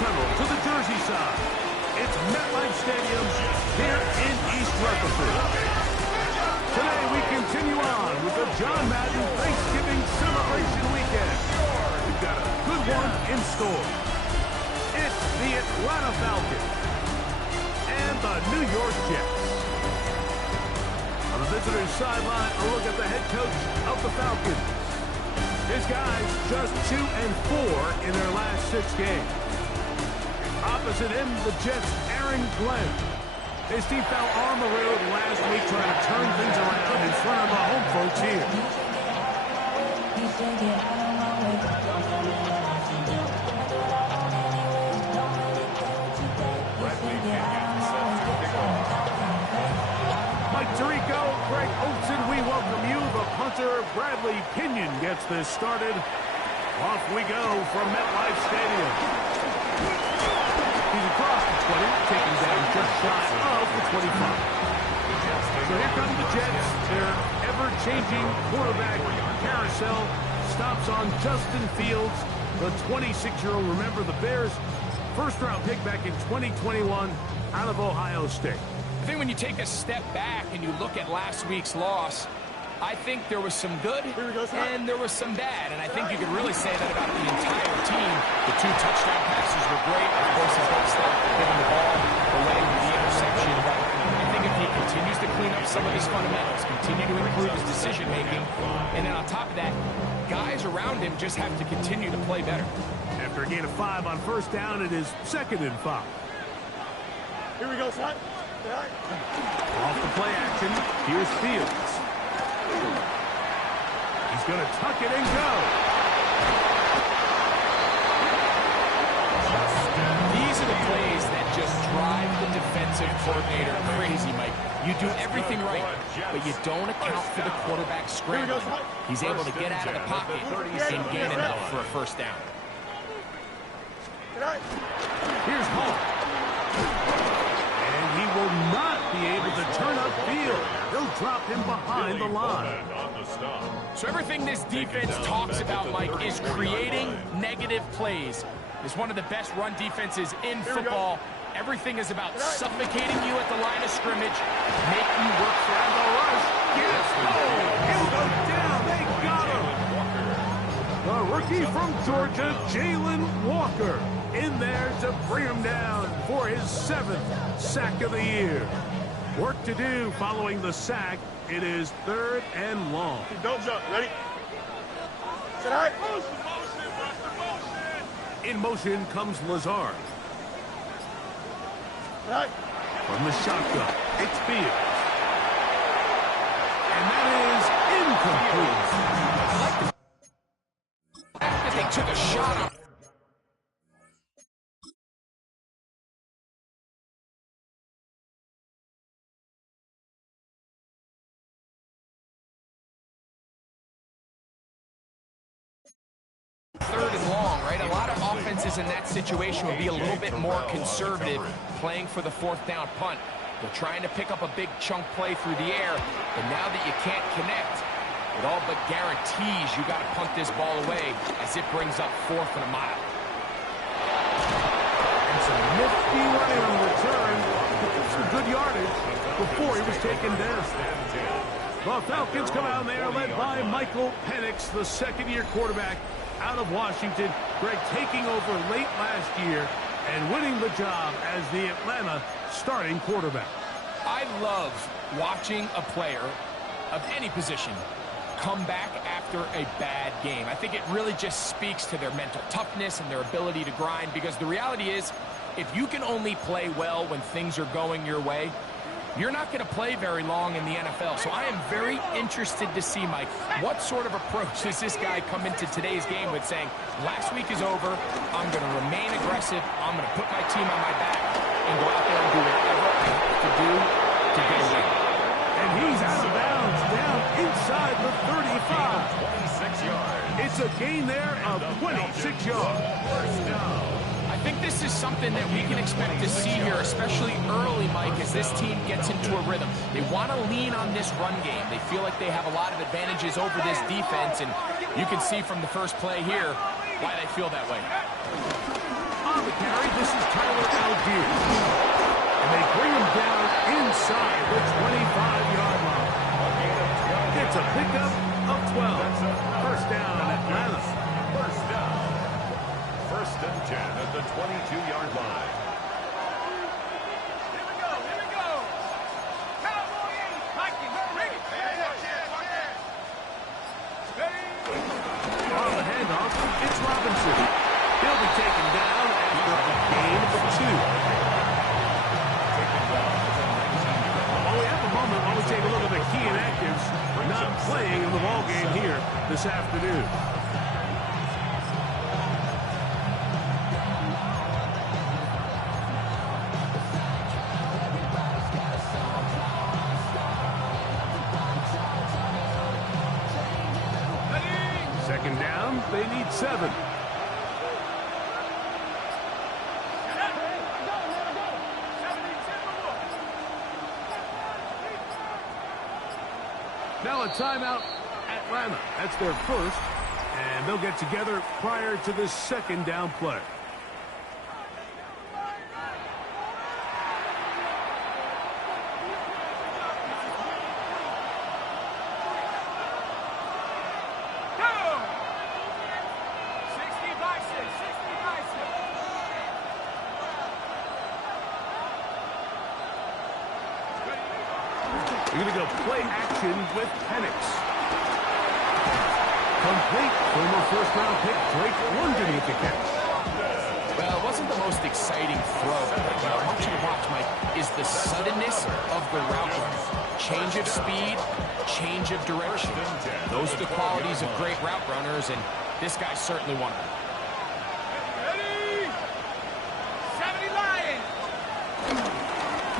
Tunnel to the Jersey side. It's MetLife Stadium here in East Rutherford. Today we continue on with the John Madden Thanksgiving Celebration Weekend. We've got a good one in store. It's the Atlanta Falcons and the New York Jets. On the visitors' sideline, a look at the head coach of the Falcons. His guys just 2-4 in their last 6 games. Opposite him, the Jets' Aaron Glenn. His team fell on the road last week trying to turn things around in front of the home folks here. Mike Tirico, Greg Olsen, we welcome you. The punter, Bradley Pinion, gets this started. Off we go from MetLife Stadium. He's across the 20, taking down just shy of the 25. So here come the Jets. Their ever-changing quarterback carousel stops on Justin Fields, the 26-year-old. Remember, the Bears' first-round pick back in 2021 out of Ohio State. I think when you take a step back and you look at last week's loss, I think there was some good and there was some bad. And I think you could really say that about the entire team. The 2 touchdown passes were great. Of course, his last step, giving the ball away with the interception. But I think if he continues to clean up some of his fundamentals, continue to improve his decision-making, and then on top of that, guys around him just have to continue to play better. After a gain of 5 on first down, it is 2nd and 5. Here we go, son. Off the play action, here's Fields. He's going to tuck it and go. These are the plays that just drive the defensive coordinator crazy, Mike. You do everything right, but you don't account for the quarterback scrambling. He's able to get out of the pocket and gain enough for a first down. Here's Hall. And he will not be able to turn upfield. He'll drop him behind the line. So everything this defense talks about, Mike, is creating negative plays. It's one of the best run defenses in football. Everything is about suffocating you at the line of scrimmage, make you work for the rush. Yes! Oh, he'll go down. They got him. The rookie from Georgia, Jalen Walker, in there to bring him down for his 7th sack of the year. Work to do following the sack. It is 3rd and long. Don't jump. Ready? Sit high. In motion comes Lazard. Right. From the shotgun, it's Fields. And that is incomplete. I like the fact that they took a shot on. Third and long, right? A lot of offenses in that situation would be a little bit more conservative, playing for the fourth down punt. They're trying to pick up a big chunk play through the air, and now that you can't connect, it all but guarantees you got to punt this ball away as it brings up 4th and a mile. And some nifty running on the return. Some good yardage before he was taken down. The Falcons come out there led by Michael Penix, the second-year quarterback out of Washington. Greg taking over late last year and winning the job as the Atlanta starting quarterback. I love watching a player of any position come back after a bad game. I think it really just speaks to their mental toughness and their ability to grind, because the reality is, if you can only play well when things are going your way, you're not going to play very long in the NFL. So I am very interested to see, Mike, what sort of approach does this guy come into today's game with, saying, last week is over, I'm going to remain aggressive, I'm going to put my team on my back and go out there and do whatever I have to do to get a win. And he's out of bounds, down inside the 35. 26 yards. It's a gain there of 26 yards. First down. I think this is something that we can expect to see here, especially early, Mike, as this team gets into a rhythm. They want to lean on this run game. They feel like they have a lot of advantages over this defense, and you can see from the first play here why they feel that way. On the carry, this is Tyler Algier. And they bring him down inside the 25-yard line. It's a pickup of 12. First down, Atlanta. First down. First and 10 at the 22-yard line. Here we go. Cowboys, Vikings, ready. On the handoff, it's Robinson. He'll be taken down after a gain of 2. Well, we have a moment while we take a look at the key inactives not playing in the ballgame here this afternoon. Second down, they need 7. Now a timeout, Atlanta. That's their first, and they'll get together prior to this second down play. You're going to go play action with Penix. Complete. Former first-round pick Drake London with the catch. Well, it wasn't the most exciting throw. What I want you to watch, Mike, is the suddenness of the route run. Change of speed, change of direction. Those are the qualities of great route runners, and this guy's certainly one of them.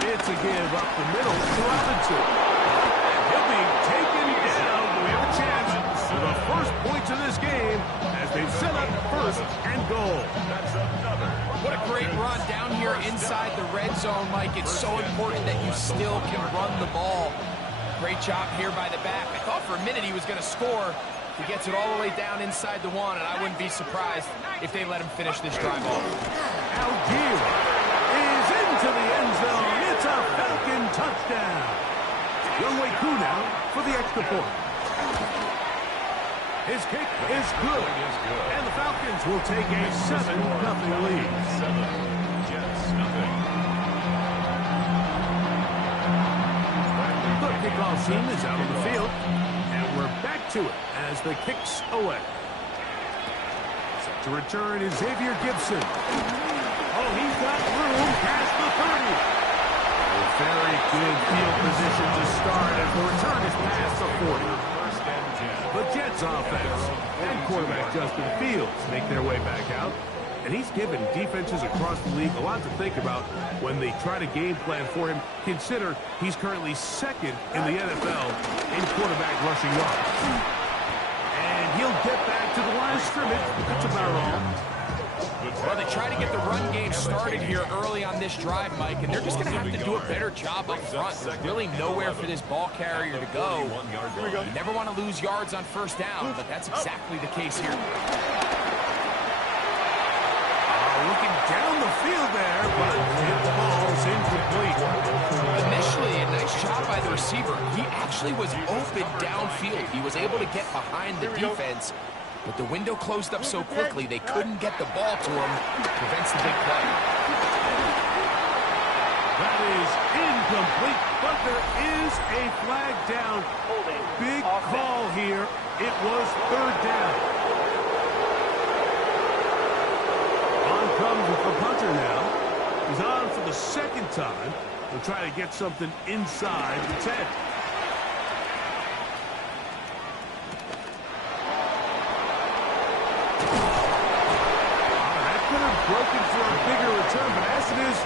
It's a give up the middle to Robinson. And he'll be taken down. We have a chance for the first points of this game as they set up first and goal. That's another. What a great run down here inside the red zone, Mike. It's so important that you still can run the ball. Great job here by the back. I thought for a minute he was going to score. He gets it all the way down inside the 1, and I wouldn't be surprised if they let him finish this drive off. Algier is into the end zone. It's a Falcon touchdown. Youngway Koo now for the extra point. His kick is good. And the Falcons will take a 7-0 lead. 7 Jets, nothing. The kickoff team is out on the field. And we're back to it as the kick's away. Set to return is Xavier Gibson. Oh, he's got room past the 30. A very Good field position to start as the return is past the 40. The Jets offense and quarterback Justin Fields make their way back out. And he's given defenses across the league a lot to think about when they try to game plan for him. Consider he's currently second in the NFL in quarterback rushing yards. And he'll get back to the line of scrimmage. That's about all. Well, they try to get the run game started here early on this drive, Mike, and they're just going to have to do a better job up front. There's really nowhere for this ball carrier to go. You never want to lose yards on first down, but that's exactly the case here. Looking down the field there, but the ball's incomplete. Initially, a nice job by the receiver. He actually was open downfield. He was able to get behind the defense, but the window closed up so quickly they couldn't get the ball to him. Prevents the big play. That is incomplete, but there is a flag down. Big call here. It was third down. Comes with the punter now. He's on for the second time. He'll try to get something inside the 10. That could have broken for a bigger return, but as it is,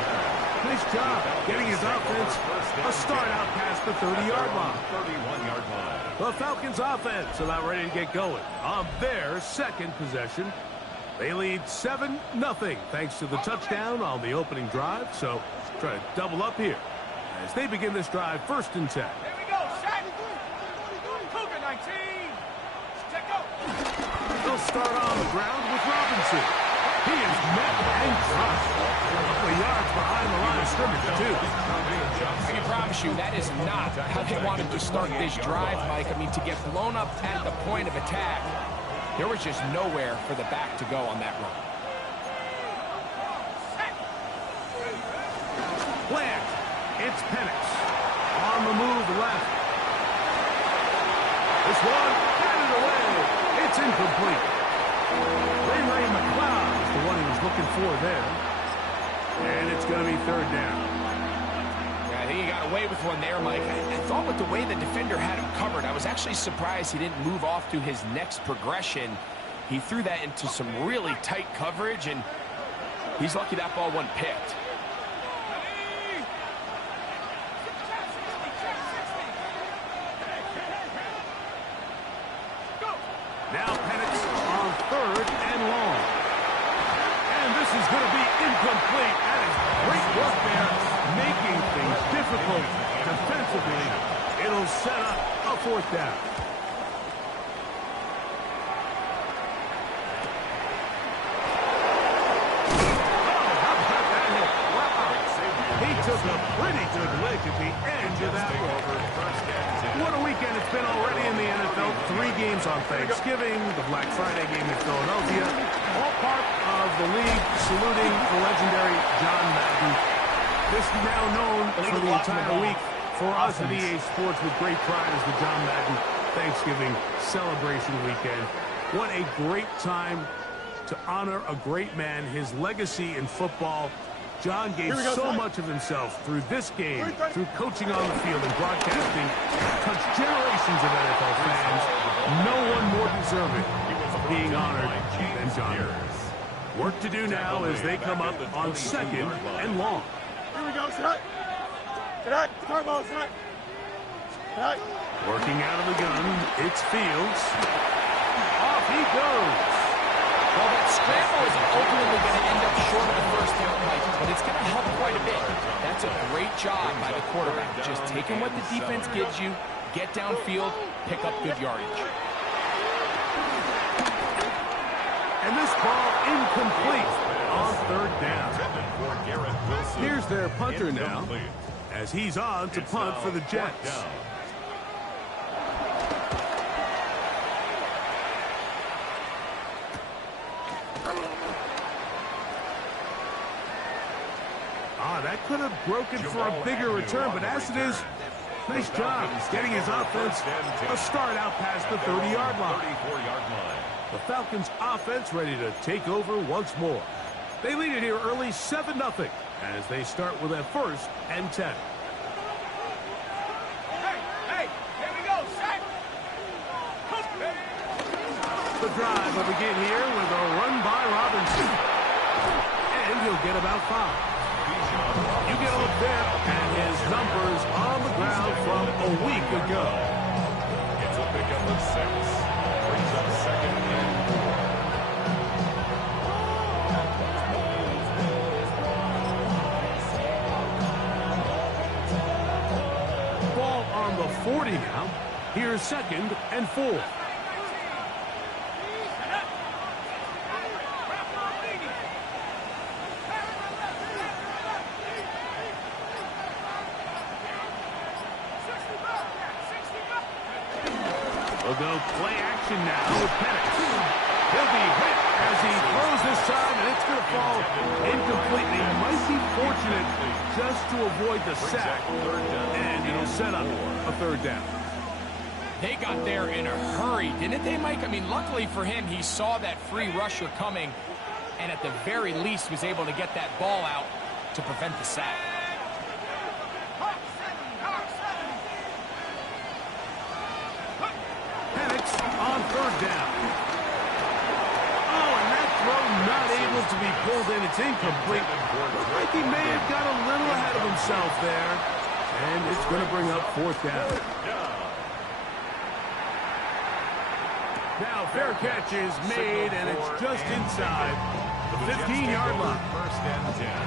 nice job getting his offense a start out past the 30-yard line. 31-yard line. The Falcons offense about ready to get going on their second possession. They lead 7-0 thanks to the touchdown on the opening drive. So try to double up here as they begin this drive 1st and 10. Here we go, set. Cougar 19. Check go. They'll start on the ground with Robinson. He is met and crushed. A couple of yards behind the line of scrimmage, too. I can promise you that is not how they wanted to start this drive, Mike. I mean, to get blown up at the point of attack, there was just nowhere for the back to go on that run. Plant. It's Penix. On the move left. This one batted away. It's incomplete. Ray McLeod is the one he was looking for there. And it's going to be third down. I think he got away with one there, Mike. I thought with the way the defender had him covered, I was actually surprised he didn't move off to his next progression. He threw that into some really tight coverage, and he's lucky that ball wasn't picked. Now Penix on 3rd and long. And this is going to be incomplete. That is great work there, making things difficult defensively. It'll set up a 4th down. Oh, how about that hit? Wow. He took a pretty good lick at the edge of that one. What a weekend it's been already in the NFL. 3 games on Thanksgiving, the Black Friday game in Philadelphia, all part of the league saluting the legendary John Madden. This is now known for the entire week for us at EA Sports with great pride as the John Madden Thanksgiving celebration weekend. What a great time to honor a great man, his legacy in football. John gave so much of himself through this game, through coaching on the field and broadcasting, touched generations of NFL fans. No one more deserving of being honored than John. Work to do now as they come up on 2nd and long. Here we go, set. Set. Turbo, set. Set. Working out of the gun, it's Fields. Off he goes. Well, that scramble is ultimately going to end up short of the first down, Mike, but it's going to help quite a bit. That's a great job by the quarterback. Just taking what the defense gives you, get downfield, pick up good yardage. And this ball incomplete on 3rd down. Here's their punter now, as he's on to punt for the Jets. That could have broken for a bigger return, but as it is, nice job getting his offense a start out past the 30-yard line. The Falcons offense ready to take over once more. They lead it here early 7-0 as they start with a 1st and 10. drive will begin here with a run by Robinson. And he'll get about 5. You get a look there at his numbers on the ground from a week ago. It's a pickup of 6. Brings up 2nd and 4. Ball on the 40 now. Here's 2nd and 4. We'll go play action now with Penix. He'll be hit as he throws this time, and it's going to fall incomplete. He might be fortunate just to avoid the sack, and it'll set up a 3rd down. They got there in a hurry, didn't they, Mike? I mean, luckily for him, he saw that free rusher coming, and at the very least was able to get that ball out to prevent the sack. On 3rd down. Oh, and that throw not able to be pulled in. It's incomplete. Looks like he may have got a little ahead of himself there. And it's going to bring up 4th down. Now, fair catch is made, and it's just inside the 15-yard line.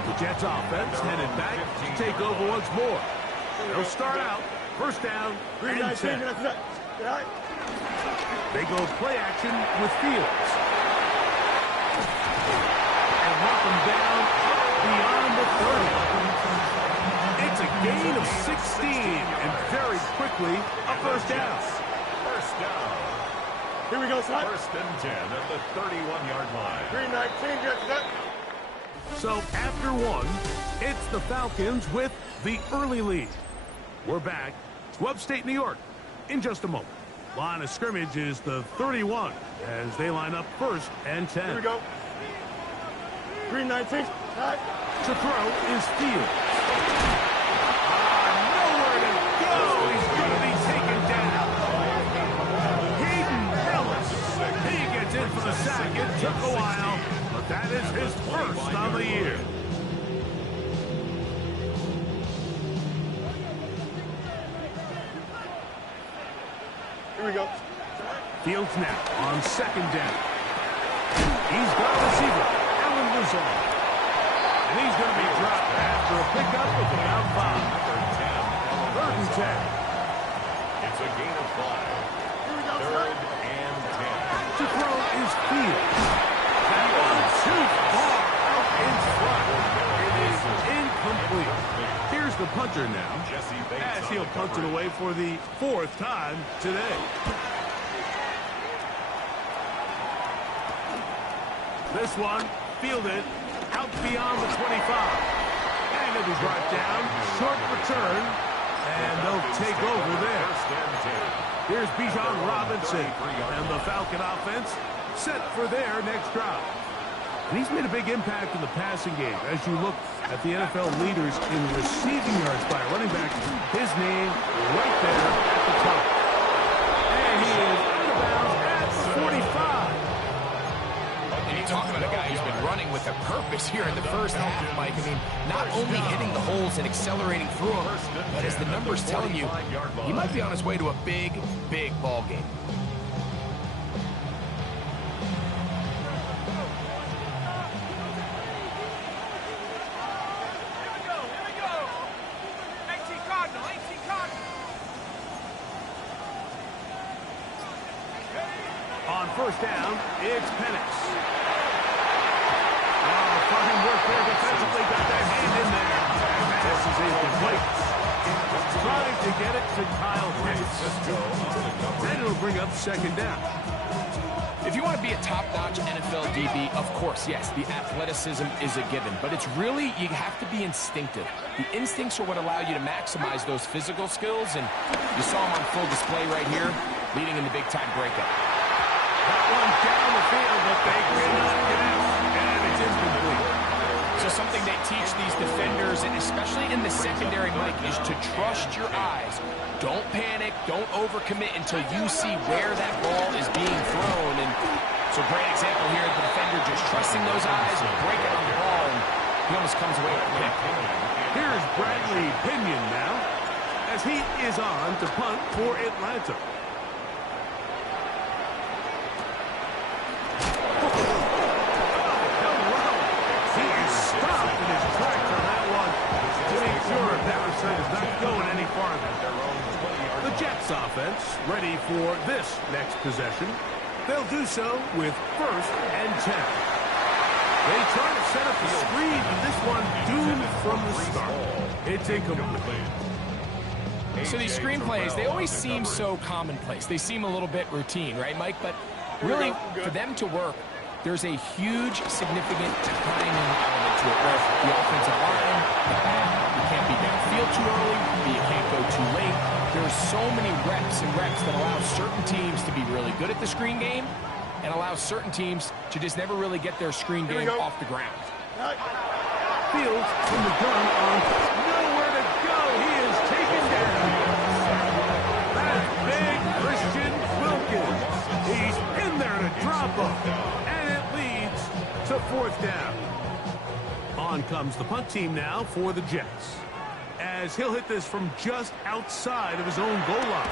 The Jets offense headed back to take over once more. They'll start out 1st down and 10. They go play action with Fields. And walk him down beyond the 30. It's a gain of 16, and very quickly a 1st down. 1st down. Here we go, son. 1st and 10 at the 31-yard line. 319, get set. So after 1, it's the Falcons with the early lead. We're back to upstate New York in just a moment. Line of scrimmage is the 31 as they line up 1st and 10. Here we go. 319. Right. To throw is Fields. Nowhere to go. He's going to be taken down. Hayden Ellis. He gets in for the sack. It took a while, but that is his 1st on the year. Here we go. Fields now on 2nd down. He's got a receiver, Alan Lazard. And he's going to be dropped after a pickup of about 5. 3rd and 10. It's a gain of 5. 3rd and 10. To throw is Fields. That one too far out in front. It is incomplete. Here's the punter now, as he'll punt it away for the 4th time today. This one fielded out beyond the 25. And it was brought down, short return, and they'll take over there. Here's Bijan Robinson, and the Falcon offense set for their next drive. And he's made a big impact in the passing game. As you look at the NFL leaders in receiving yards by a running back, his name right there at the top. And he is out of bounds at the 45. And you talk about a guy who's been running with a purpose here in the 1st half, Mike. I mean, not only hitting the holes and accelerating through them, but as the numbers telling you, he might be on his way to a big, big ball game. On 1st down, it's Penix. Oh, fine work there defensively. Got that hand in there. Pass is incomplete. Trying to get it to Kyle Pitts. And it'll bring up 2nd down. If you want to be a top-notch NFL DB, of course, yes, the athleticism is a given. But it's really, you have to be instinctive. The instincts are what allow you to maximize those physical skills. And you saw him on full display right here, leading in the big-time breakup. That one down the field, but they cannot connect, and it's incomplete. So something they teach these defenders, and especially in the secondary, Mike, is to trust your eyes. Don't panic, don't overcommit until you see where that ball is being thrown. And So great example here, the defender just trusting those eyes, breaking on the ball, and he almost comes away with a pick. Here's Bradley Pinion now, as he is on to punt for Atlanta. He is stopped in his tracks on that one to make sure that return is not going any farther. The Jets offense ready for this next possession. They'll do so with 1st and 10. They try to set up the screen, and this one doomed from the start. It's incomplete. So these screen plays, they always seem so commonplace. They seem a little bit routine, right, Mike? But really, for them to work, there's a huge, significant timing element to it. Where the offensive line, you can't be downfield too early, but you can't go too late. There's so many reps and reps that allow certain teams to be really good at the screen game and allow certain teams to just never really get their screen game off the ground. Fields from the gun on nowhere to go. He is taken down. That's big Christian Wilkins. He's in there to drop him. And it leads to 4th down. On comes the punt team now for the Jets, as he'll hit this from just outside of his own goal line.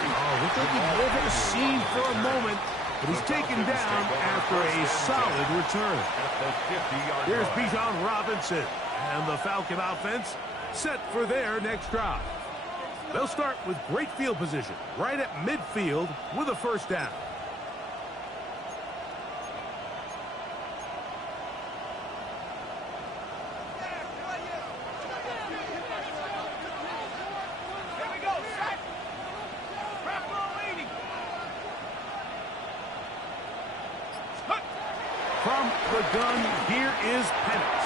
Oh, looks like he over the scene for a moment, but he's taken down after a solid return. Here's Bijan Robinson, and the Falcon offense set for their next drive. They'll start with great field position right at midfield with a 1st down. From the gun, here is Penix.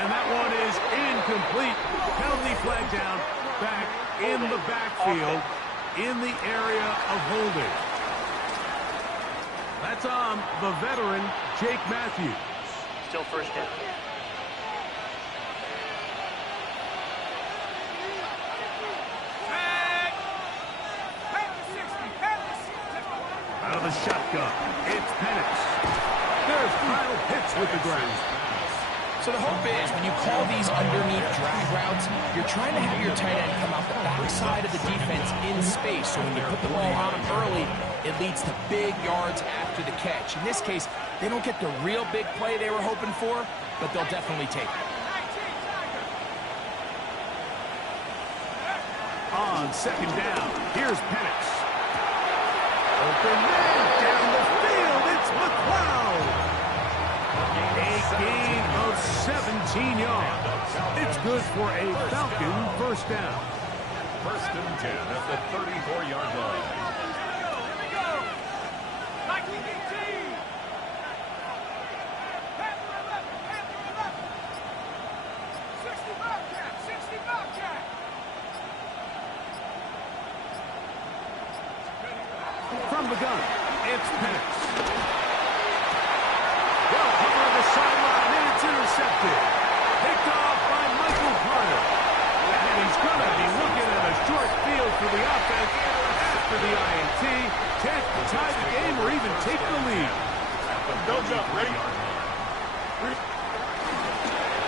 And that one is incomplete. Penalty flag down, back in the backfield, in the area of holding. That's on the veteran, Jake Matthews. Still 1st down. Out of the shotgun, it's Penix. There's Kyle Pitts with the ground. So the hope is when you call these underneath drag routes, you're trying to have your tight end come out the backside of the defense in space. So when you put the ball on him early, it leads to big yards after the catch. In this case, they don't get the real big play they were hoping for, but they'll definitely take it. On 2nd down, here's Penix. Open man down the field, it's McLeod. A gain of 17 yards. It's good for a Falcon 1st down. 1st and 10 at the 34-yard line. From the gun, it's Penix. Well, cover on the sideline, and it's intercepted. Picked off by Michael Carter. And he's going to be looking at a short field for the offense after the INT. Can't tie the game or even take the lead. Go jump, ready?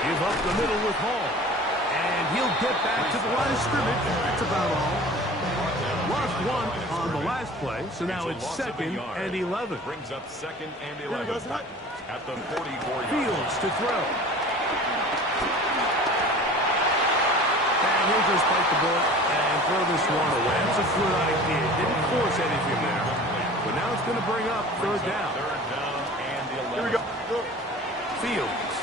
Give up the middle with Hall. And he'll get back to the line of scrimmage. That's about all. Lost one on the last play, so now it's 2nd and 11. Brings up 2nd and 11 at the 44-yard. Fields to throw. And he'll just bite the bullet and throw this one away. That's a good idea. Didn't force anything there. But now it's going to bring up 3rd down. 3rd down and 11. Here we go. Fields.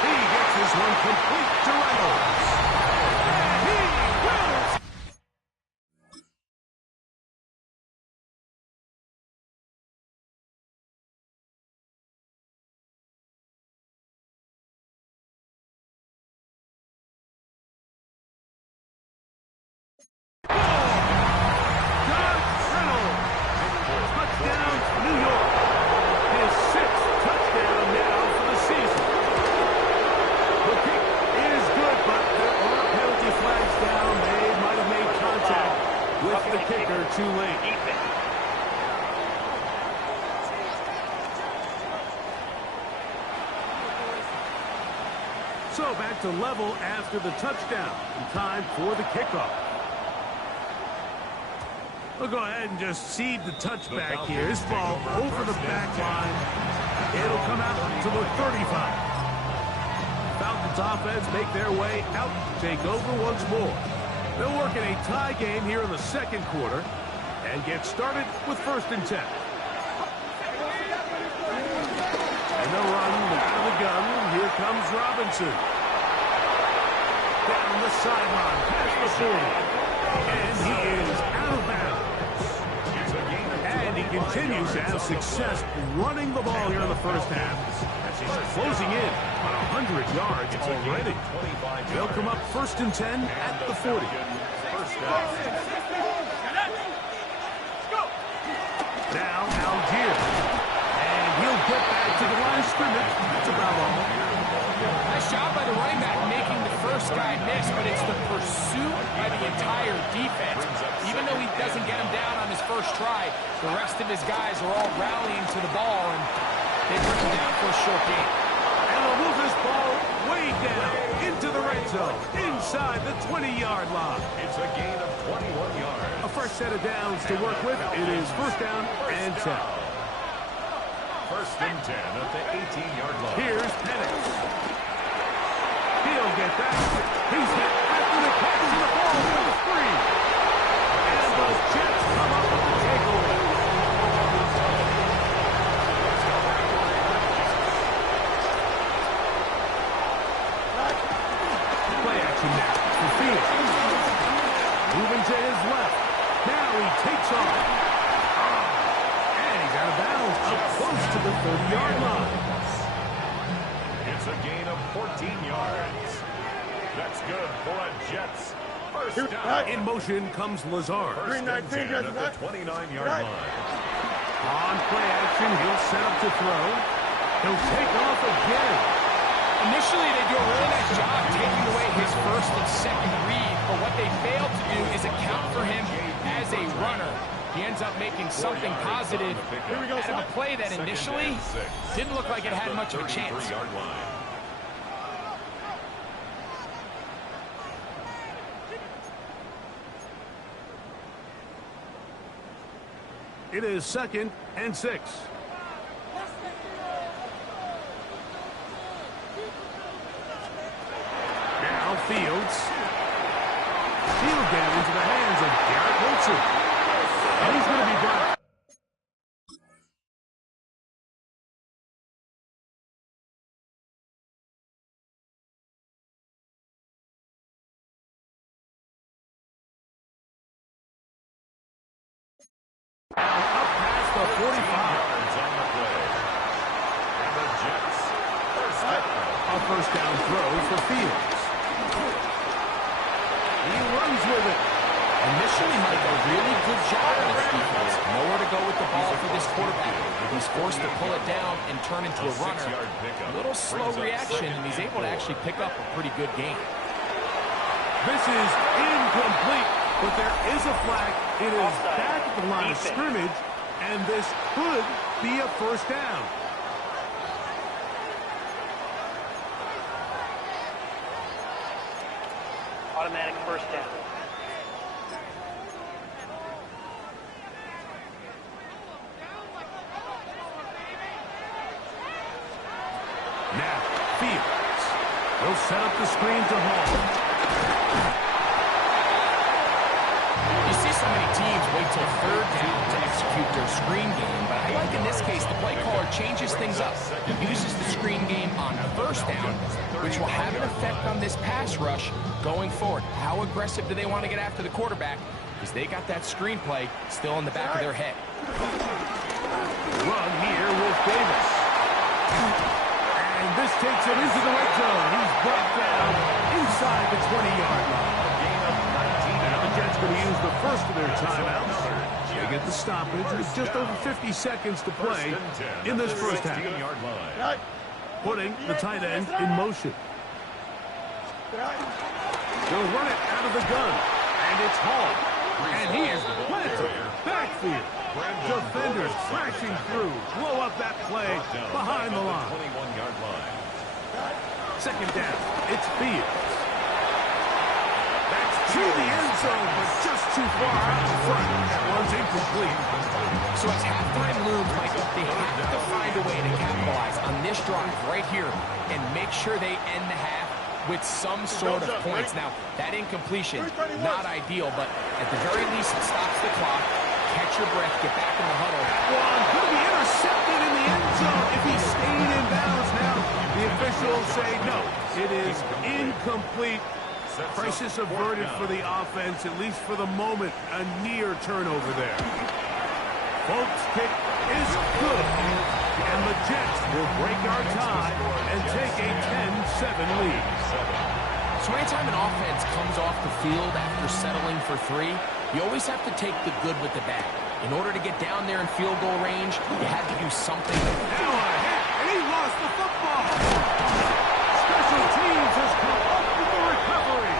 He gets this one complete to Reynolds. And he will. Touchdown, New York. His So back to level after the touchdown. And time for the kickoff. We'll go ahead and just seed the touchback here. This ball over the back line. It'll come out to the 35. Falcons offense make their way out to take over once more. They'll work in a tie game here in the second quarter and get started with 1st and 10. And they'll run out of the gun. Here comes Robinson. Down the sideline, past the 40. And he is out of bounds. And he continues to have success running the ball here in the first half, as he's closing in on 100 yards already. They'll come up 1st and 10 at the 40. Now Algier. And he'll get back to the line of scrimmage. That's about all. Nice job by the running back making the first guy miss, but it's the pursuit by the entire defense. Even though he doesn't get him down on his first try, the rest of his guys are all rallying to the ball, and they bring him down for a short gain. And they'll move this ball way down into the red zone, inside the 20-yard line. It's a gain of 21 yards. A first set of downs to work with. It is 1st down and 10. 1st and 10 at the 18-yard line. Here's Penix. He'll get back. He's hit after the catch, and the ball goes free. And the Jets come up with the takeaway. Play action now for Phoenix. Moving to his left. Now he takes off. And he's out of bounds up close to the 30-yard line. It's a gain of 14 yards. That's good for a Jets. 1st down. In motion comes Lazard. 1st and 10 at the 29-yard line. On play action, he'll set up to throw. He'll take off again. Initially, they do a really nice job taking away his 1st and 2nd read, but what they fail to do is account for him as a runner. He ends up making something positive out of a play that initially didn't look like it had much of a chance. It is 2nd and 6. Now Fields. He'll get it into the hands of Garrett Wilson. And he's going to be brought. Up past the 45. On the play. And the Jets. A 1st down throw for Fields. He runs with it. Initially, Mike, a really good job on his defense. Nowhere to go with the ball for this quarterback. He's forced to pull it down and turn into a runner. A little slow reaction, and he's able to actually pick up a pretty good gain. This is incomplete, but there is a flag. It is back at the line of scrimmage, and this could be a 1st down. Automatic 1st down. Now, Fields. He'll set up the screen to Hall. You see so many teams wait till 3rd down to execute their screen game, but I like in this case the play caller changes things up. He uses the screen game on 1st down, which will have an effect on this pass rush going forward. How aggressive do they want to get after the quarterback? Because they got that screen play still in the back of their head. Run here with Davis. And this takes him into the red zone. He's brought down inside the 20-yard line. Now the Jets going to use the first of their timeouts. They get the stoppage with just over 50 seconds to play in this first half. Putting the tight end in motion. They'll run it out of the gun. And it's Hall. And he is planted. Backfield. Defenders crashing through. Blow up that play behind the line. Second down, it's Fields. That's to the end zone, but just too far out in front. That one's incomplete. So as halftime looms, Michael, they have to find a way to capitalize on this drive right here and make sure they end the half with some sort of points. Now, that incompletion, not ideal, but at the very least, it stops the clock. Catch your breath, get back in the huddle. One could be intercepted in the end zone if he stayed in bounds. Now, the officials say no. It is incomplete. Crisis averted for the offense, at least for the moment. A near turnover there. Folks' kick is good. And the Jets will break our tie and take a 10-7 lead. So anytime an offense comes off the field after settling for 3, you always have to take the good with the bad. In order to get down there in field goal range, you have to do something. Now a hit, and he lost the football. Special teams has come up with the recovery.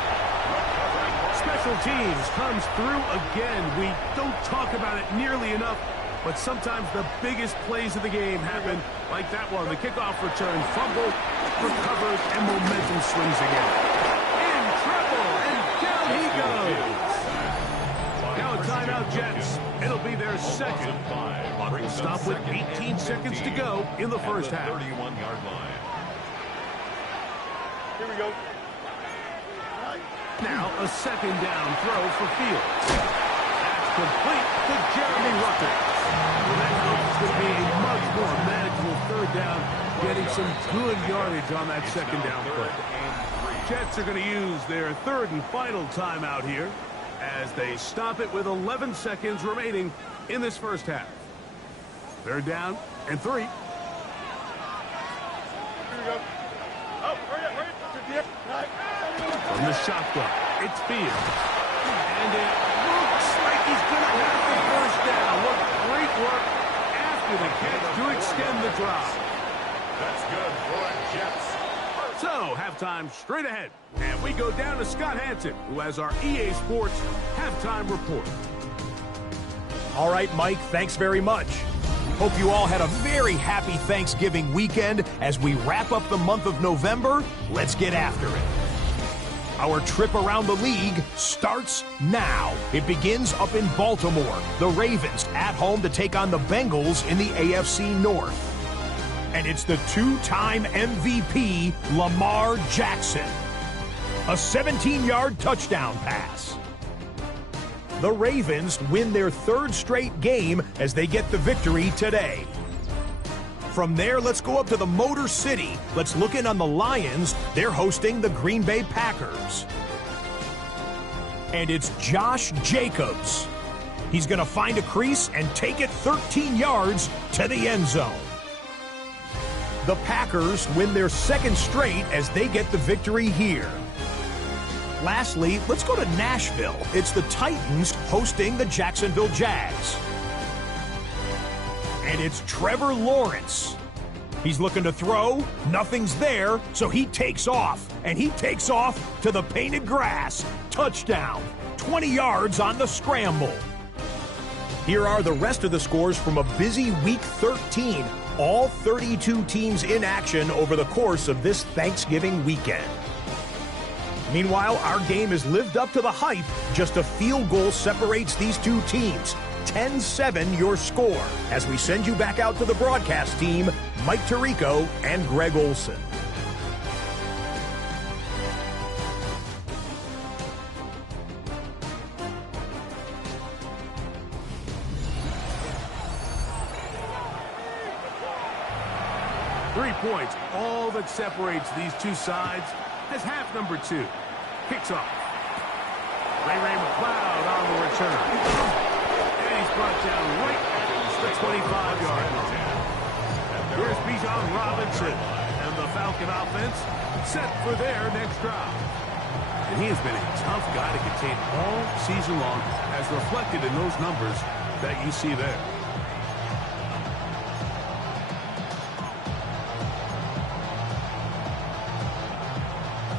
Special teams comes through again. We don't talk about it nearly enough, but sometimes the biggest plays of the game happen like that one. The kickoff return, fumble, recovered, and momentum swings again. In trouble, and down he goes. Now a timeout, Jets. It'll be their second. Clock will stop with 18 seconds to go in the first half. 31-yard line. Here we go. Now a second down throw for Fields. That's complete to Jeremy Rucker. Well, that helps to be a much more manageable third down, getting some good yardage on that second down play. Jets are going to use their third and final timeout here as they stop it with 11 seconds remaining in this first half. Third down and 3. Here we go. Oh, hurry up, hurry up. From the shotgun, it's Fields. And it looks like he's going to have the first down. What great work after the catch to extend the drive. That's good for the Jets. So, halftime straight ahead. And we go down to Scott Hansen, who has our EA Sports halftime report. All right, Mike, thanks very much. Hope you all had a very happy Thanksgiving weekend. As we wrap up the month of November, let's get after it. Our trip around the league starts now. It begins up in Baltimore. The Ravens at home to take on the Bengals in the AFC North. And it's the two-time MVP, Lamar Jackson. A 17-yard touchdown pass. The Ravens win their third straight game as they get the victory today. From there, let's go up to the Motor City. Let's look in on the Lions. They're hosting the Green Bay Packers. And it's Josh Jacobs. He's going to find a crease and take it 13 yards to the end zone. The Packers win their second straight as they get the victory here. Lastly, let's go to Nashville. It's the Titans hosting the Jacksonville Jags. And it's Trevor Lawrence. He's looking to throw. Nothing's there, so he takes off. And he takes off to the painted grass. Touchdown. 20 yards on the scramble. Here are the rest of the scores from a busy Week 13. All 32 teams in action over the course of this Thanksgiving weekend. Meanwhile, our game has lived up to the hype. Just a field goal separates these two teams. 10-7 your score. As we send you back out to the broadcast team, Mike Tirico and Greg Olson. Points, all that separates these two sides, as half number 2 kicks off. Ray McLeod on the return. And he's brought down right at the 25-yard line. Here's Bijan Robinson, and the Falcon offense set for their next drive. And he has been a tough guy to contain all season long, as reflected in those numbers that you see there.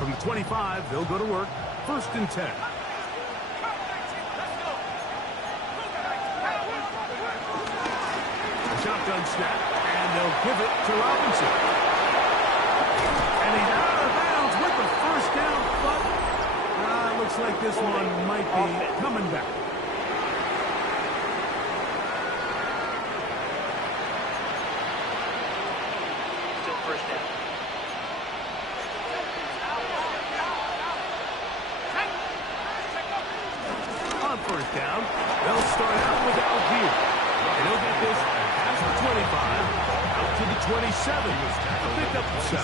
From the 25, they'll go to work. First and 10. A shotgun snap, and they'll give it to Robinson. And Looks like this one might be coming back. Still first down. On first down, they'll start out with Algier. And he'll get this past the 25, out to the 27. A pickup of 7.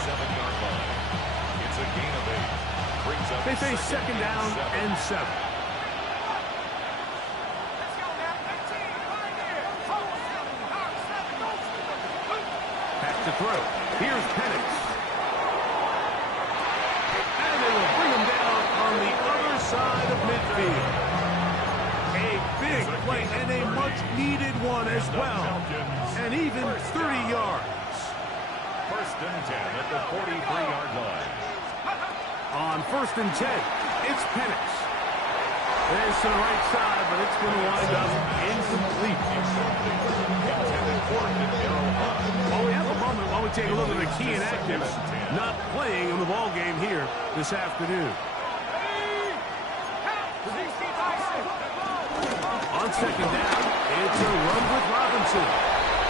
It's a gain of 8. Brings up They face second down and 7. Back to throw. Here's Penix. And they will bring him down on the other side of midfield. A big play and a much-needed one as well. And even 30 yards. First and 10 at the 43-yard line. On first and 10, it's Penix. There's to the right side, but it's going to wind up incomplete. Well, we have a moment while we take a look at the key inactives not playing in the ball game here this afternoon. On second down, it's a run with Robinson.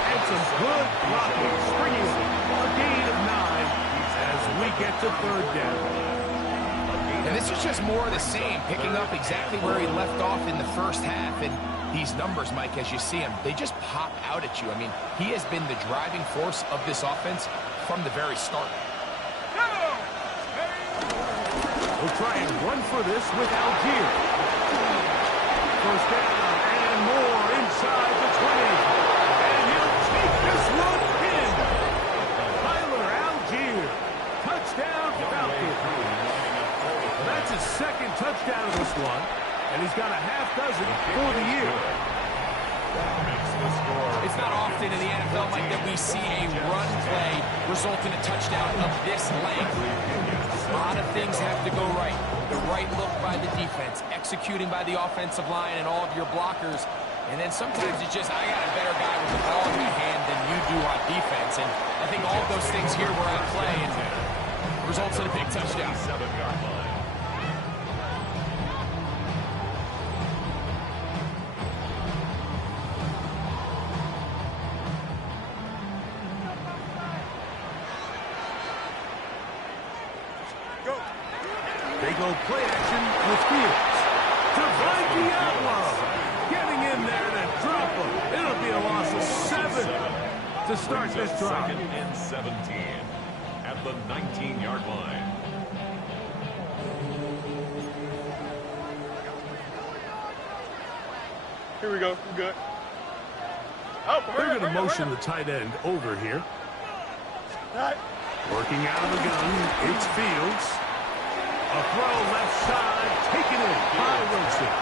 And some good blocking, springing a gain of 9 as we get to third down. And this is just more of the same, picking up exactly where he left off in the first half. And these numbers, Mike, as you see him, they just pop out at you. I mean, he has been the driving force of this offense from the very start. We'll try and run for this with Algier. First down and more inside the 20. And he'll take this one in. Tyler Algier. Touchdown, Falcons. That's his second touchdown of this one, and he's got a half dozen for the year. It's not often in the NFL, Mike, that we see a run play result in a touchdown of this length. A lot of things have to go right. The right look by the defense, executing by the offensive line and all of your blockers. And then sometimes it's just, I got a better guy with the ball in my hand than you do on defense. And I think all of those things here were at play and results in a big touchdown. 7-yard line. They go play action with Fields. To Diablo. Getting in there to drop him. It'll be a loss of 7 to start this drive. Second and 17 at the 19-yard line. Here we go. We're good. They're going to motion the tight end over here. Working out of the gun, it's Fields. A throw left side, taken in by Wilson.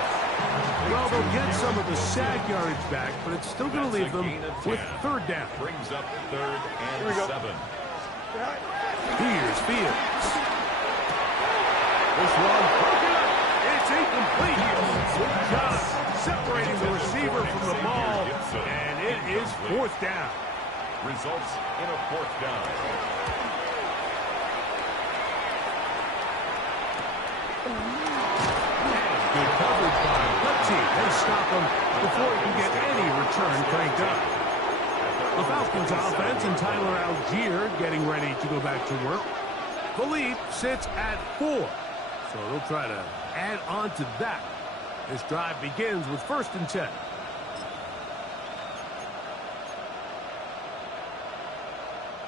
Well, they'll get some of the sack yardage back, but it's still going to leave them with third down. Brings up third and 7. Here's Fields. This one broken up. It's incomplete. Just separating the receiver from the ball, and it is fourth down. Results in a fourth down. Good coverage by Lipsy. They stop him before he can get any return cranked up. The Falcons offense and Tyler Algier getting ready to go back to work. The lead sits at 4, so they'll try to add on to that. This drive begins with first and 10.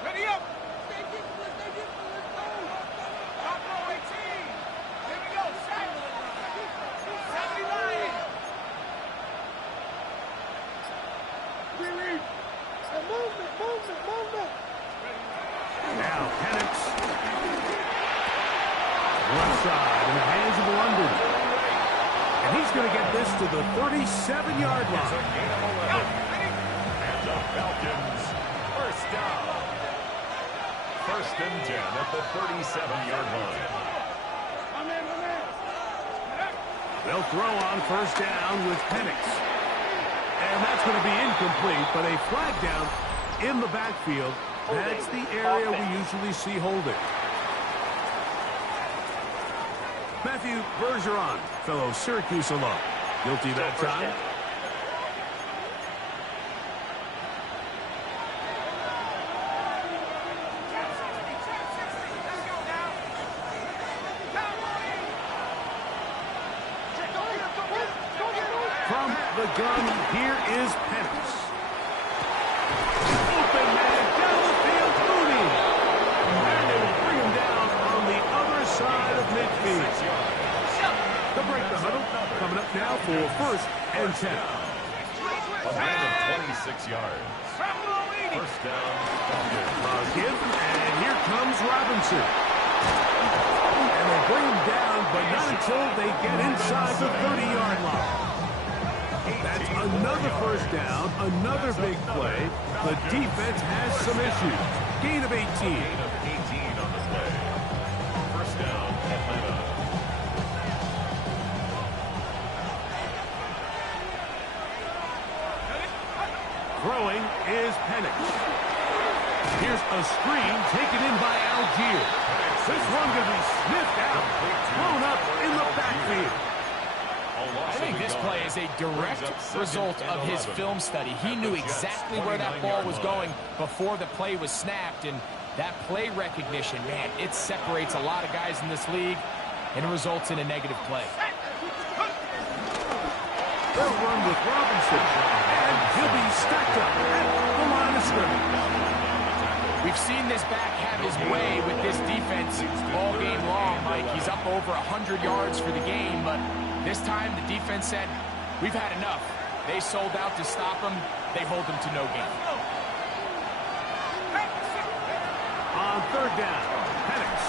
Ready up. Now Penix. Left side in the hands of London. And he's going to get this to the 37-yard line. And the Falcons first down. First and 10 at the 37-yard line. They'll throw on first down with Penix. And that's going to be incomplete, but a flag down in the backfield. That's the area we usually see holding. Matthew Bergeron, fellow Syracuse alum. Guilty that time. From the gun, here is Penix. Open man down the field, Mooney. And they will bring him down on the other side of midfield. They'll break the huddle. Coming up now for 1st and 10. A man of 26 yards. First down. Give, and here comes Robinson. And they bring him down, but not until they get inside the 30-yard line. That's another first down, another big play. The defense has some issues. Gain of 18. Gain of 18 on the play. First down, Atlanta. Throwing is Penix. Here's a screen taken in by Algier. This one going to be sniffed out, thrown up in the backfield. I think this play is a direct result of his film study. He knew exactly where that ball was going before the play was snapped, and that play recognition, man, it separates a lot of guys in this league, and it results in a negative play. They'll run with Robinson, and he'll be stacked up at the line of scrimmage. We've seen this back have his way with this defense all game long, Mike. He's up over 100 yards for the game, but this time the defense said, we've had enough. They sold out to stop him. They hold him to no gain. On 3rd down, Penix.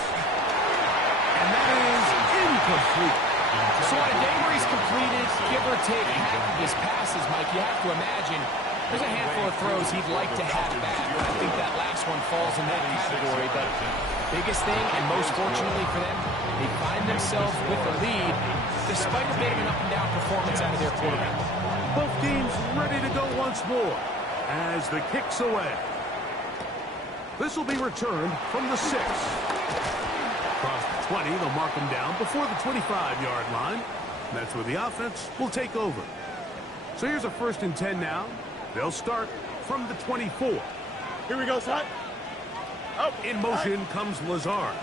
And that is incomplete. So on a day where he's completed, give or take half of his passes, Mike, you have to imagine there's a handful of throws he'd like to have back. I think that last one falls in that category, but biggest thing, and most fortunately for them, they find themselves with a lead despite a bit of an up-and-down performance out of their quarterback. Both teams ready to go once more as the kick's away. This will be returned from the 6. Across the 20, they'll mark them down before the 25-yard line. That's where the offense will take over. So here's a 1st and 10 now. They'll start from the 24. Here we go, son. In motion comes Lazard.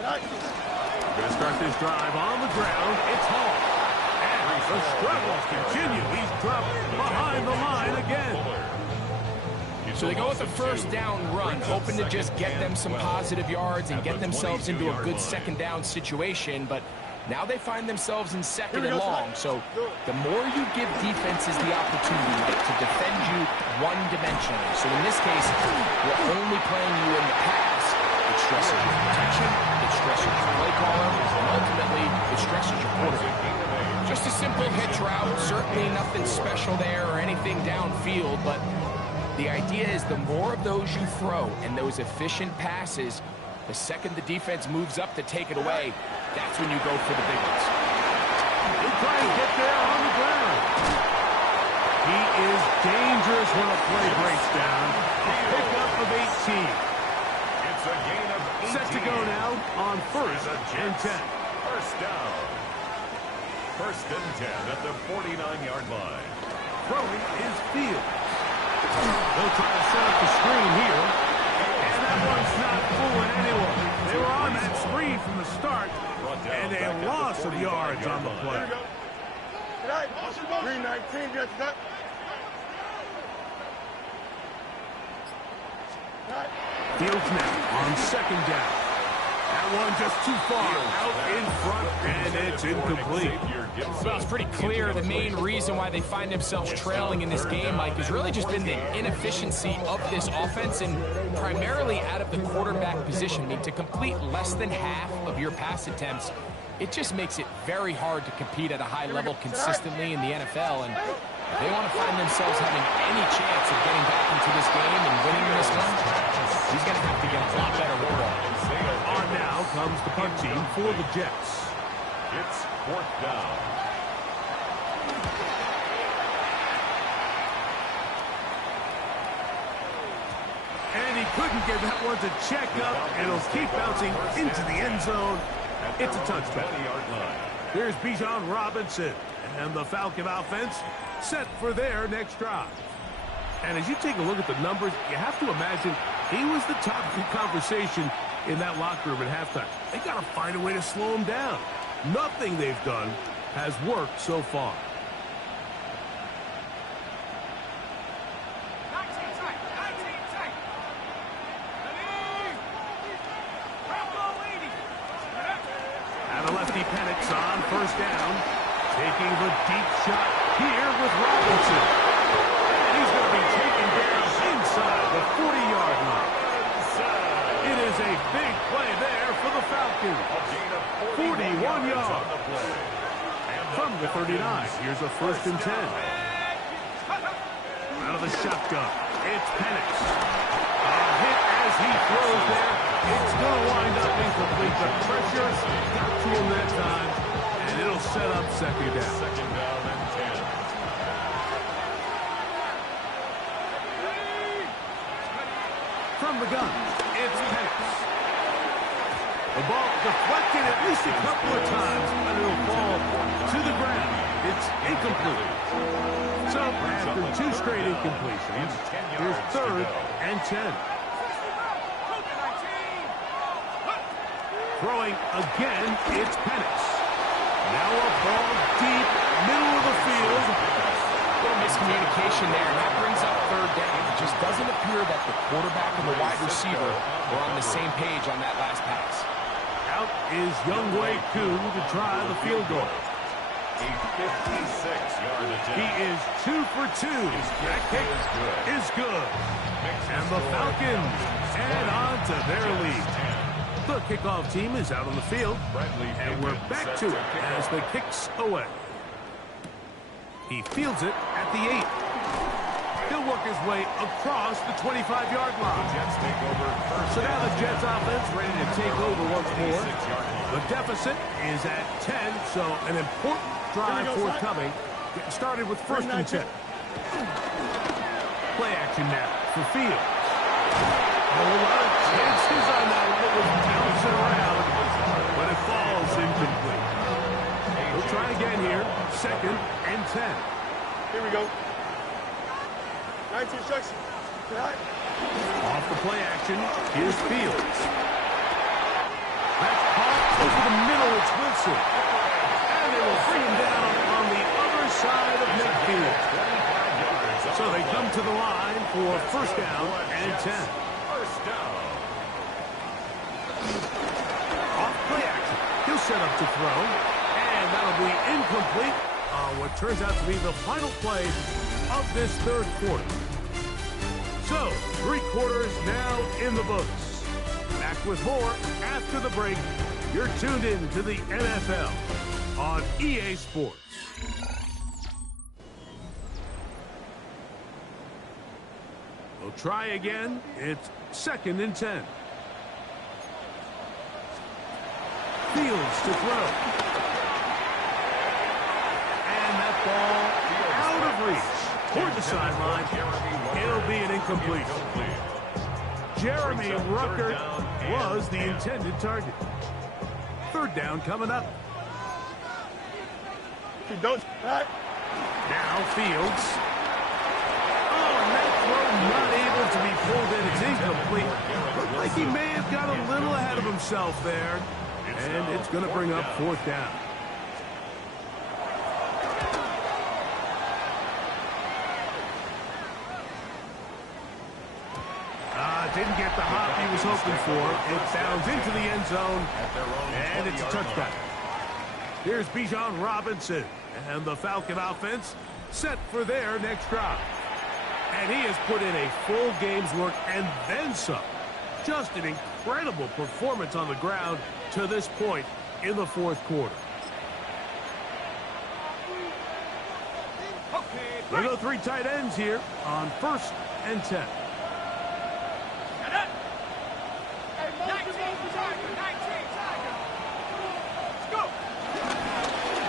Going to start this drive on the ground. It's Hall. And the struggles continue. He's dropped behind the line again. So they go with a 1st down run, hoping to just get them some positive yards and get themselves into a good 2nd down situation, but now they find themselves in 2nd and long. So the more you give defenses the opportunity to defend you one-dimensionally. So in this case, we're only playing you in the pass. It stresses your protection, it stresses your play caller, and ultimately it stresses your quarterback. Just a simple hitch route, certainly nothing special there or anything downfield, but the idea is the more of those you throw and those efficient passes, the second the defense moves up to take it away, that's when you go for the big ones. He'll try to get there on the ground. He is dangerous when a play breaks down. A pickup of 18. It's a gain of 18. Set to go now on 1st and 10. First down. 1st and 10 at the 49-yard line. Throwing is Field. They'll try to set up the screen here. And that one's not fooling anyone. They were on that screen from the start. And a loss of yards on the play. 319, just that. Fields now on 2nd down. That one just too far out in front, and it's incomplete. Well, it's pretty clear the main reason why they find themselves trailing in this game, Mike, has really just been the inefficiency of this offense and primarily out of the quarterback position. I mean, to complete less than half of your pass attempts, it just makes it very hard to compete at a high level consistently in the NFL. And if they want to find themselves having any chance of getting back into this game and winning this one, he's going to have to get a lot better overall. On now comes the punt team for the Jets. It's 4th down. And he couldn't get that one to check up, and it'll keep bouncing into the end zone. It's a touchback. 20-yard line. Here's Bijan Robinson, and the Falcon offense set for their next drive. And as you take a look at the numbers, you have to imagine he was the topic of conversation in that locker room at halftime. They got to find a way to slow him down. Nothing they've done has worked so far. And a lefty Penix on first down, taking the deep shot here with Robinson. And he's going to be taken down inside the 40-yard line. It is a big play there for the Falcons. 41 yards. From the 39, here's a 1st and 10. Out of the shotgun, it's Penix. A hit as he throws there. It's going to wind up incomplete. The pressure got to him that time, and it'll set up 2nd down. 2nd down and 10. From the gun, it's Penix. The ball deflected at least a couple of times, and it'll fall to the ground. It's incomplete. So, after 2 straight incompletions, here's 3rd and 10. Throwing again, it's Penix. Now a ball deep, middle of the field. A little miscommunication there, and that brings up 3rd down. It just doesn't appear that the quarterback and the wide receiver were on the same page on that last pass. Out is Younghoe Koo to try the field goal. A 56-yard attempt. He is 2 for 2. That kick is good. And the Falcons add on to their lead. The kickoff team is out on the field, and we're back to it as the kick's away. He fields it at the 8. He'll work his way across the 25-yard line. Jets take over first. So now the Jets offense ready to take over once more. The deficit is at 10, so an important drive forthcoming. Getting started with 1st and 10. Play action now for Fields. A lot of chances on that one. It was bouncing around, but it falls incomplete. We'll try again here. 2nd and 10. Here we go. 19 instruction. Off the play action, here's Fields. That's caught over the middle, it's Wilson. And they will bring him down on the other side of midfield. So they come to the line for 1st down and 10. First down. Off play action, he'll set up to throw. And that'll be incomplete on what turns out to be the final play of this 3rd quarter. So, 3 quarters now in the books. Back with more after the break. You're tuned in to the NFL on EA Sports. We'll try again. It's 2nd and 10. Fields to throw. And that ball out of reach. Toward the sideline. It'll be an incomplete. Jeremy Ruckert was the intended target. 3rd down coming up. Now Fields. Oh, and that throw not able to be pulled in. It's incomplete. Looked like he may have got a little ahead of himself there. And it's going to bring up 4th down. Didn't get the hop he was hoping for. It bounds into the end zone, and it's a touchback. Here's Bijan Robinson, and the Falcon offense set for their next drive. And he has put in a full game's work and then some. Just an incredible performance on the ground to this point in the 4th quarter. There go 3 tight ends here on 1st and 10.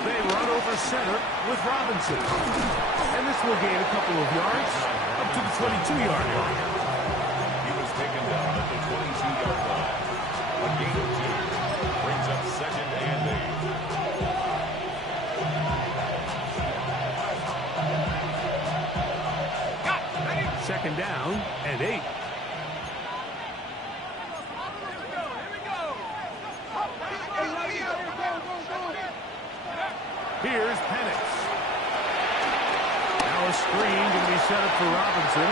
They run over center with Robinson. And this will gain a couple of yards up to the 22-yard line. He was taken down at the 22-yard line. A gain of 2 brings up 2nd second down and 8. Here's Penix. Now a screen going to be set up for Robinson.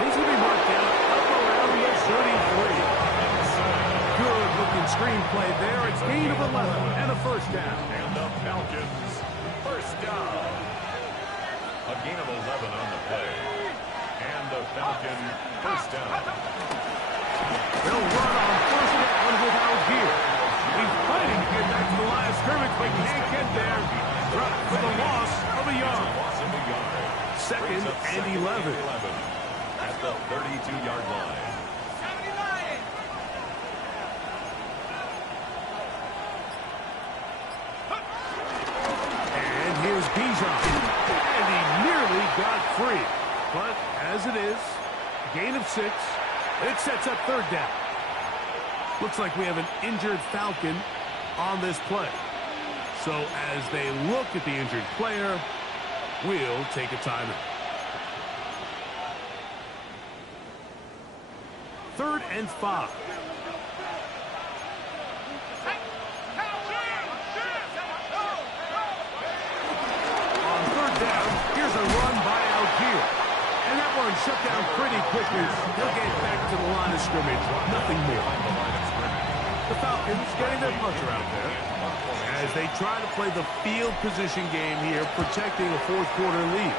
He's going to be marked down up around the 33. Good looking screen play there. It's gain of 11 and a first down. And the Falcons, first down. A gain of 11 on the play. And the Falcon, first down. They'll run on first down without gear. He's fighting to get back to the line of scrimmage, but can't get there. Dropped for the loss of a yard. Second and 11. At the 32-yard line. And here's Bijan. And he nearly got free. But as it is, gain of 6. It sets up third down. Looks like we have an injured Falcon on this play. So as they look at the injured player, we'll take a timeout. Third and 5. On third down, here's a run by Algier. And that one shut down pretty quickly. He'll get back to the line of scrimmage. Nothing more. The Falcons getting their puncher out there as they try to play the field position game here, protecting a fourth-quarter lead.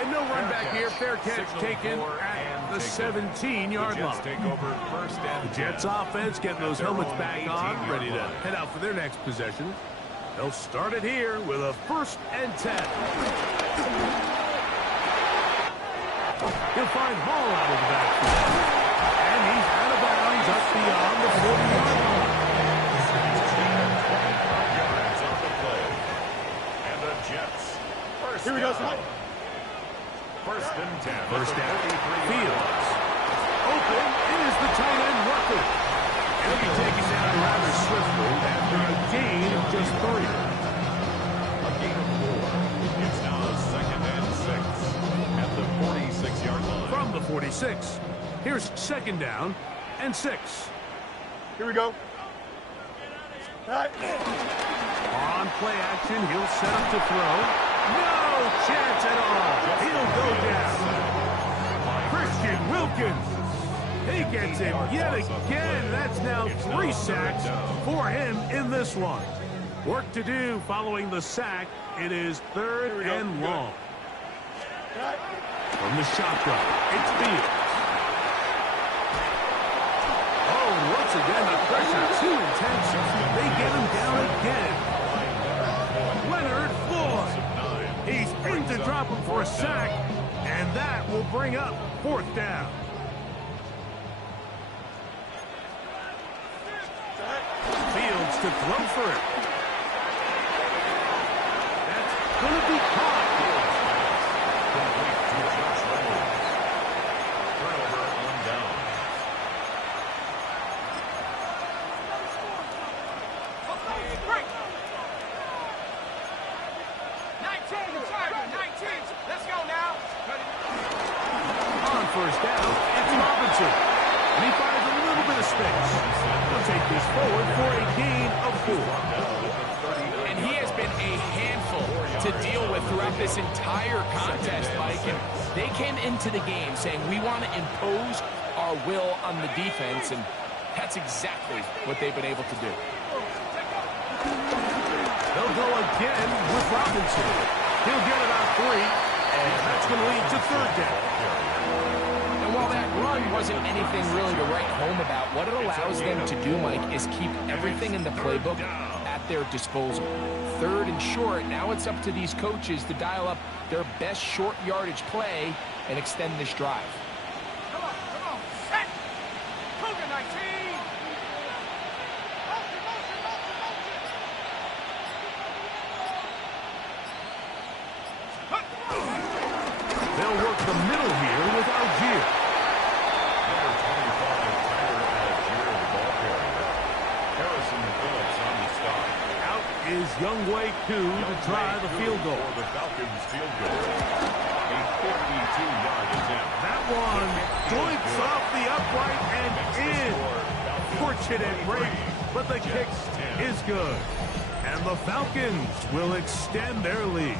And no run back here. Fair catch taken at the 17-yard line. Take over first and The Jets offense getting those helmets back on, ready to head out for their next possession. They'll start it here with a first and 10. He'll find Hall out of the backfield. And he's out of bounds up beyond the 40-yard line. yards on the play. And the Jets, first Here we go, down. son. First and 10. First down. 33-yard Fields. Open is the tight end Rucker. He'll be taken down rather swiftly after a gain of just 3. A gain of 4. It's now second and 6 at the 46-yard line. From the 46. Here's second down and 6. Here we go. All right. On play action, he'll set up to throw. No chance at all. He'll go down. Christian Wilkins. He gets him yet again. That's now 3 sacks for him in this one. Work to do following the sack. It is third and long. From the shotgun, it's Fields. Oh, once again, the pressure too intense. They get him down again. Leonard Floyd. He's in to drop him for a sack, and that will bring up fourth down. Fields to throw for it. That's going to be caught. Turnover on down. On first down, it's Robinson. And he finds a little bit of space. He'll take this forward for a gain of 4. And he has been a handful to deal with throughout this entire contest, Mike. And they came into the game saying, we want to impose our will on the defense, and that's exactly what they've been able to do. They'll go again with Robinson. He'll get about 3, and that's going to lead to third down. And while that run wasn't anything really to write home about, what it allows them to do, Mike, is keep everything in the playbook at their disposal. Third and short, now it's up to these coaches to dial up their best short yardage play and extend this drive. Come on. Set. Cougar 19. They'll work the middle here with Algier. Number 25, Tyler Algier, the ball carrier. Harrison Phillips on the stop. Out is Younghoe Koo to try the field goal. For the Falcons field goal. A 52-yard attempt. That one joints off the upright and in. Fortunate break, but the kick is good. And the Falcons will extend their lead.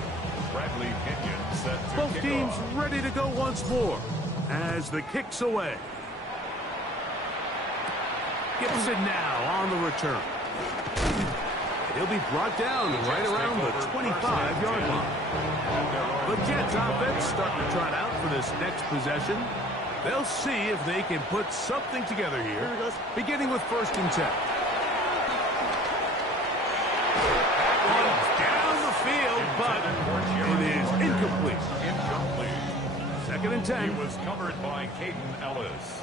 Bradley Pinion set to Both kick teams off. ready to go once more as the kick's away. Gibson now on the return. He'll be brought down right around the 25-yard line. The Jets offense starting to trot out for this next possession. They'll see if they can put something together here, beginning with 1st and 10. That one's down the field, but it is incomplete. Incomplete. 2nd and 10. He was covered by Caden Ellis.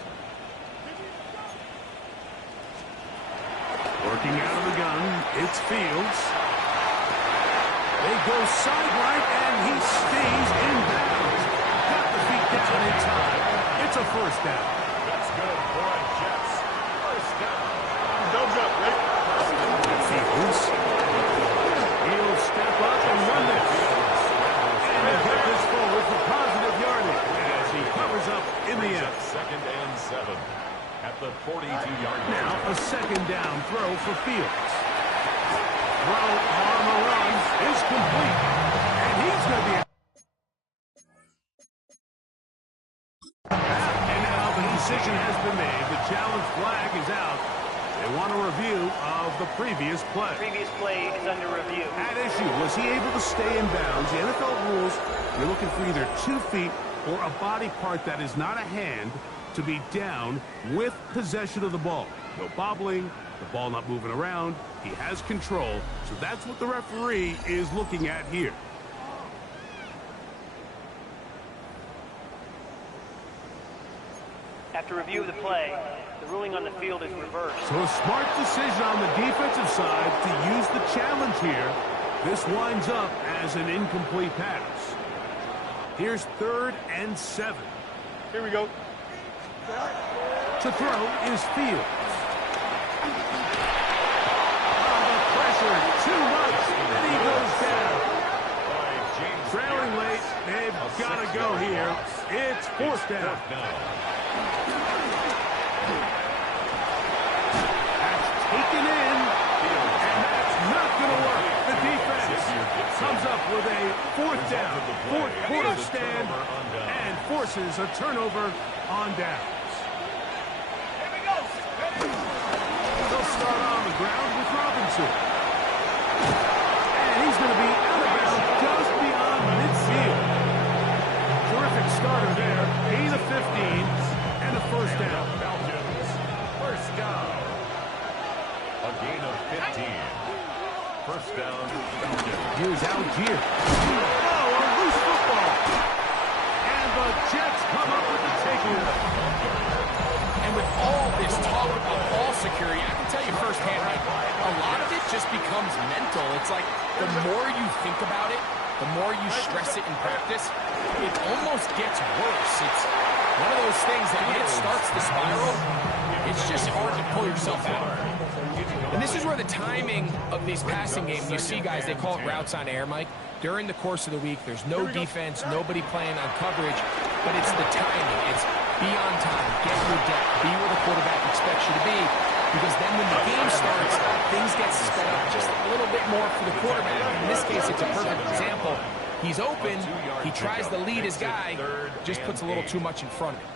Working out of the gun, it's Fields. They go sideline, and he stays in bounds. Got the feet down in time. It's a 1st down. That's good for the Jets. 1st down. Don't jump, ready? Fields. He'll step up and run this. And he'll get this forward for positive yardage as he covers up in the end. 2nd and 7 at the 42-yard line. Now a 2nd down throw for Fields. Throw on the run is complete. And he's going to be... And now the decision has been made. The challenge flag is out. They want a review of the previous play. Previous play is under review. At issue, was he able to stay in bounds? The NFL rules, you're looking for either 2 feet or a body part that is not a hand to be down with possession of the ball. No bobbling, the ball not moving around. He has control, so that's what the referee is looking at here. After review of the play, the ruling on the field is reversed. So a smart decision on the defensive side to use the challenge here. This winds up as an incomplete pass. Here's 3rd and 7. Here we go. To throw is Fields. The pressure, too much, and he goes down. Trailing late, they've got to go here. It's 4th down. That's taken in, and that's not going to work. The defense comes up with a 4th down, 4th quarter stand, and forces a turnover on downs. They'll start on the ground with Robinson. And he's going to be out of bounds just beyond midfield. Terrific starter there. Gain of 15 and a 1st down. Falcons, 1st down. A gain of 15. 1st down, Falcons. Here's Algier. Oh, a loose football. And the Jets come up with the takeaway. And with all this talk about ball security, I can tell you firsthand, like, a lot of it just becomes mental. It's like the more you think about it, the more you stress it in practice, it almost gets worse. It's one of those things that when it starts to spiral, it's just hard to pull yourself out. And this is where the timing of these passing games, you see guys, they call it routes on air, Mike. During the course of the week, there's no defense, nobody playing on coverage, but it's the timing. It's be on time, get your depth, be where the quarterback expects you to be, because then when the game starts, things get sped up just a little bit more for the quarterback. In this case, it's a perfect example. He's open, he tries to lead his guy, just puts a little too much in front of him.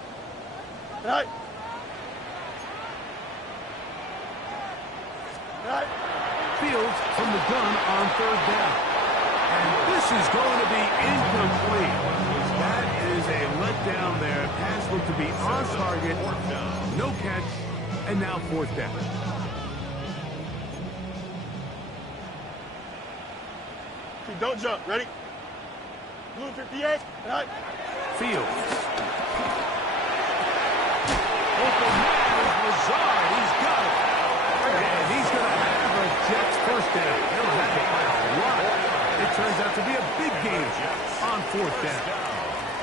Right. Fields from the gun on 3rd down. And this is going to be incomplete. That is a letdown there. Pass looked to be on target. No catch. And now 4th down. Don't jump. Ready? Blue 58. Right. Fields. Open man is Lazard. He's got it. And he's going to have a Jets 1st down. They'll have to play a lot. It turns out to be a big game on 4th down.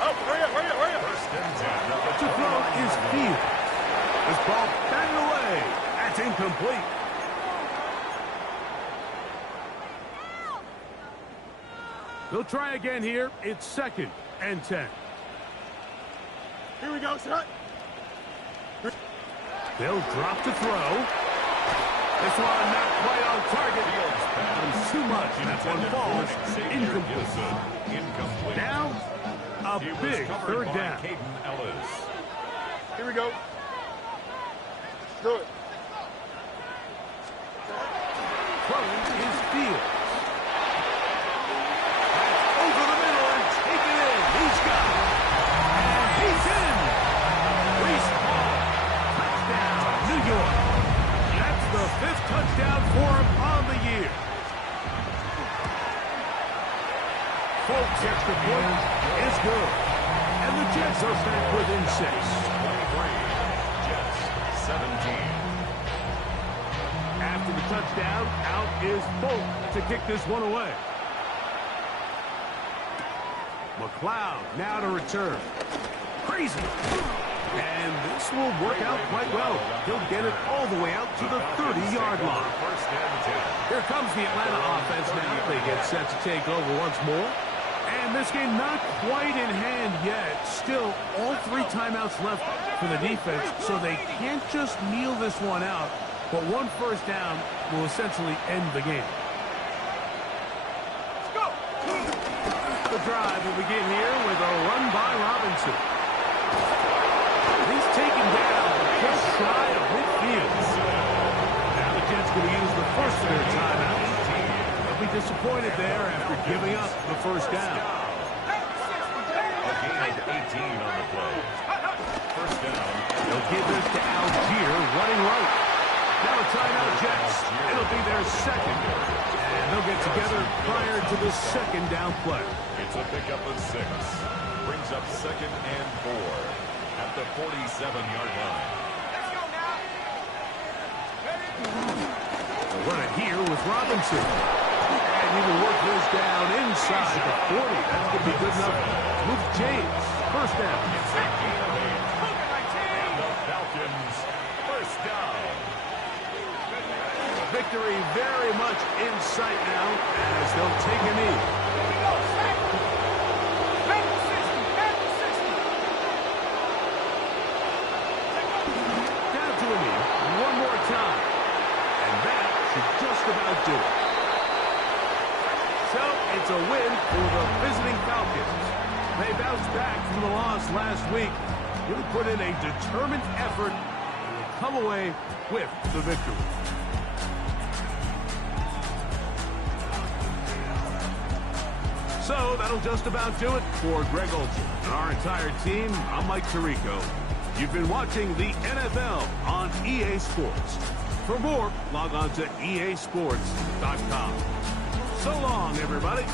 Oh, hurry up, hurry up, hurry up. 1st and 10. To throw is Fields. This ball batted away. That's incomplete. They'll try again here. It's 2nd and 10. Here we go, son. They'll drop to throw. This one not quite on target. Comes too much, and that one falls incomplete. Now, a big third down. Here we go. Do it. Throwing is Fields. Over the middle and take it in. He's got it. And he's in. Reese Hall. Touchdown, New York. That's the 5th touchdown for him on the year. Folks, extra point is good. And the Jets are back within 6. 23. Jets 17. After the touchdown, out is Folk to kick this one away. McLeod now to return. Crazy. And this will work out quite well. He'll get it all the way out to the 30-yard line. Here comes the Atlanta offense now. They get set to take over once more. And this game not quite in hand yet. Still, all 3 timeouts left for the defense, so they can't just kneel this one out. But one first down will essentially end the game. Let's go. The drive will begin here with a run by Robinson. He's taken down just shy of midfield. Now the Jets going to use the first of their timeouts. They'll be disappointed there after giving up the first down. A gain of 18 on the play. First down. They'll give this to Algier running right. Now a timeout, Jets. It'll be their second. And they'll get together prior to the second down play. It's a pickup of 6. Brings up 2nd and 4 at the 47-yard line. Let's go now. They'll run it here with Robinson. And he will work this down inside the 40. That's going to be good enough to move James. First down. It's a gain of 8. And the Falcons first down. Victory very much in sight now as they'll take a knee. Down to a knee one more time. And that should just about do it. So it's a win for the visiting Falcons. They bounced back from the loss last week. He'll put in a determined effort and will come away with the victory. So that'll just about do it for Greg Olson and our entire team. I'm Mike Tirico. You've been watching the NFL on EA Sports. For more, log on to easports.com. So long, everybody.